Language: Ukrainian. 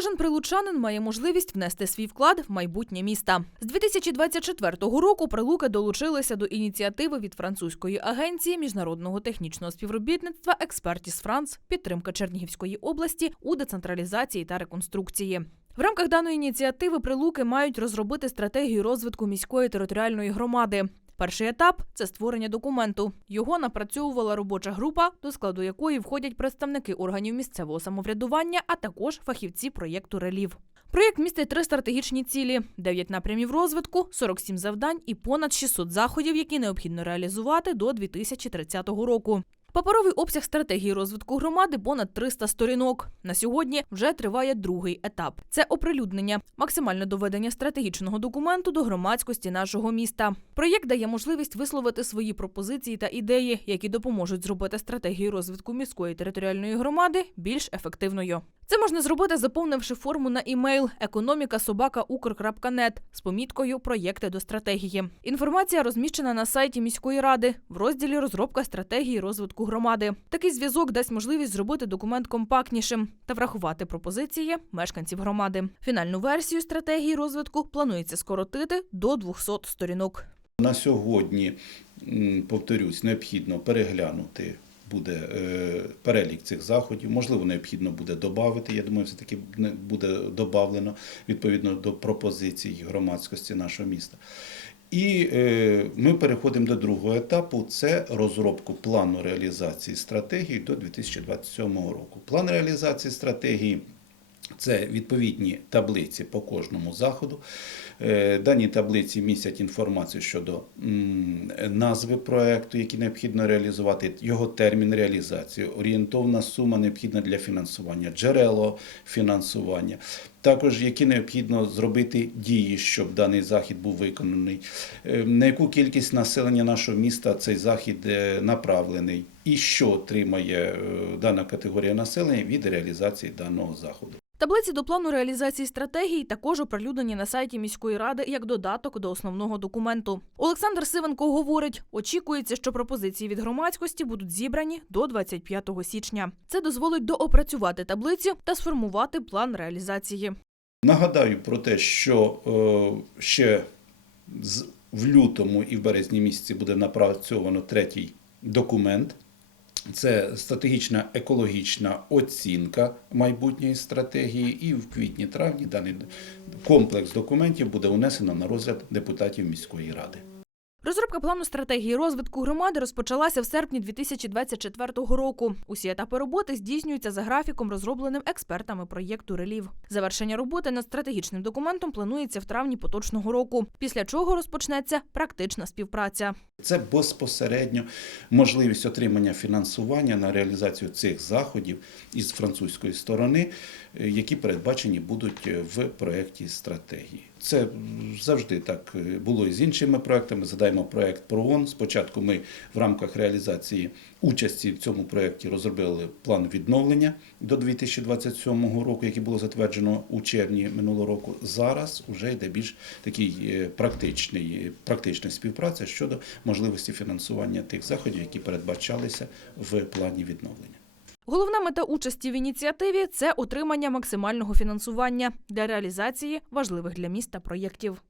Кожен прилучанин має можливість внести свій вклад в майбутнє міста. З 2024 року прилуки долучилися до ініціативи від французької агенції міжнародного технічного співробітництва Експертіс Франс підтримка Чернігівської області у децентралізації та реконструкції. В рамках даної ініціативи прилуки мають розробити стратегію розвитку міської територіальної громади. Перший етап це створення документу. Його напрацьовувала робоча група, до складу якої входять представники органів місцевого самоврядування, а також фахівці проєкту релів. Проєкт містить три стратегічні цілі: 9 напрямів розвитку, 47 завдань і понад 600 заходів, які необхідно реалізувати до 2030 року. Паперовий обсяг стратегії розвитку громади понад 300 сторінок. На сьогодні вже триває другий етап. Це оприлюднення, максимальне доведення стратегічного документу до громадськості нашого міста. Проєкт дає можливість висловити свої пропозиції та ідеї, які допоможуть зробити стратегію розвитку міської територіальної громади більш ефективною. Це можна зробити, заповнивши форму на імейл економіка.собака.укр.нет з поміткою Проєкти до стратегії. Інформація розміщена на сайті міської ради в розділі Розробка стратегії розвитку громади. Такий зв'язок дасть можливість зробити документ компактнішим та врахувати пропозиції мешканців громади. Фінальну версію стратегії розвитку планується скоротити до 200 сторінок. На сьогодні, повторюсь, необхідно переглянути буде е, перелік цих заходів. Можливо, необхідно буде додати. Я думаю, все-таки буде додавлено відповідно до пропозицій громадськості нашого міста. І е, ми переходимо до другого етапу: це розробку плану реалізації стратегії до 2027 року. План реалізації стратегії це відповідні таблиці по кожному заходу. Е, Дані таблиці містять інформацію щодо назви проекту, який необхідно реалізувати, його термін реалізації, орієнтовна сума необхідна для фінансування, джерело фінансування. Також які необхідно зробити дії, щоб даний захід був виконаний, Е, на яку кількість населення нашого міста цей захід е, направлений, і що отримає дана категорія населення від реалізації даного заходу. Таблиці до плану реалізації стратегії також оприлюднені на сайті міської ради як додаток до основного документу. Олександр Сивенко говорить: очікується, що пропозиції від громадськості будуть зібрані до 25 січня. Це дозволить доопрацювати таблиці та сформувати план реалізації. Нагадаю про те, що е, ще в лютому і в березні місяці буде напрацьовано третій документ. Це стратегічна екологічна оцінка майбутньої стратегії, і в квітні-травні даний комплекс документів буде унесено на розгляд депутатів міської ради. Розробка плану стратегії розвитку громади розпочалася в серпні 2024 року. Усі етапи роботи здійснюються за графіком, розробленим експертами проєкту релів. Завершення роботи над стратегічним документом планується в травні поточного року, після чого розпочнеться практична співпраця. Це безпосередньо можливість отримання фінансування на реалізацію цих заходів із французької сторони, які передбачені будуть в проєкті стратегії. Це завжди так е, було і з іншими проектами. Задаємо проект ПРООН. Спочатку ми в рамках реалізації участі в цьому проєкті розробили план відновлення до 2027 року, який було затверджено у червні минулого року. Зараз вже йде більш такий е, практичний, практична співпраця щодо можливості фінансування тих заходів, які передбачалися в плані відновлення. Головна мета участі в ініціативі це отримання максимального фінансування для реалізації важливих для міста проєктів.